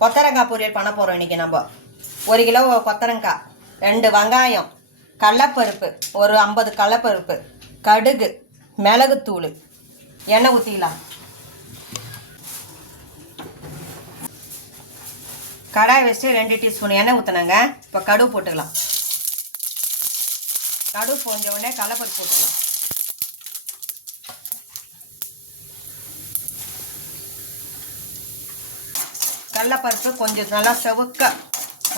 கொத்தரங்காய் பொரியல் பண்ண போகிறோம் இன்றைக்கி நம்ம. 1 கிலோ கொத்தரங்காய், 2 வெங்காயம், கடலப்பருப்பு, ஒரு 50 கடலப்பருப்பு, கடுகு, மிளகுத்தூள், எண்ணெய் ஊற்றிக்கலாம். கடாய் வச்சுட்டு 2 டீஸ்பூன் எண்ணெய் ஊற்றினாங்க. இப்போ கடுகு போட்டுக்கலாம். கடுகு பொரிஞ்ச உடனே கடலப்பருப்பு போட்டுக்கலாம். கடலப்பருப்பு கொஞ்சம் நல்லா செவக்க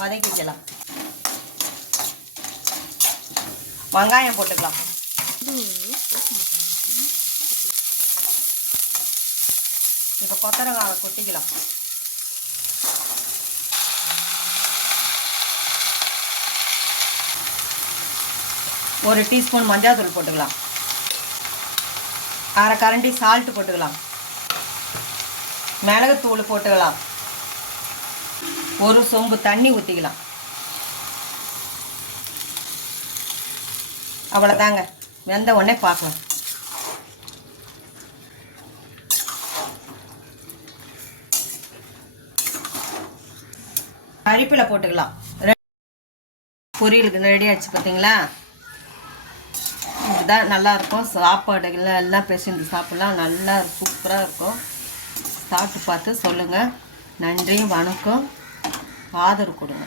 வதக்கிக்கலாம். வெங்காயம் போட்டுக்கலாம். இப்போ கொத்தரங்காயை கொட்டிக்கலாம். ஒரு டீஸ்பூன் மஞ்சள் தூள் போட்டுக்கலாம். அரை கரண்டி சால்ட்டு போட்டுக்கலாம். மிளகுத்தூள் போட்டுக்கலாம். ஒரு சொம்பு தண்ணி ஊற்றிக்கலாம். அவ்வளோதாங்க. வெந்த உடனே பார்க்கலாம். கறிப்பில் போட்டுக்கலாம். பொரியலுக்கு ரெடி ஆகிடுச்சு பார்த்தீங்களா? இதுதான் நல்லாயிருக்கும். சாப்பாடுகள் எல்லாம் பேசிட்டு சாப்பிட்லாம். நல்லா சூப்பராக இருக்கும். சாப்பிட்டு பார்த்து சொல்லுங்கள். நன்றி, வணக்கம். ஆதரவு கொடுங்க.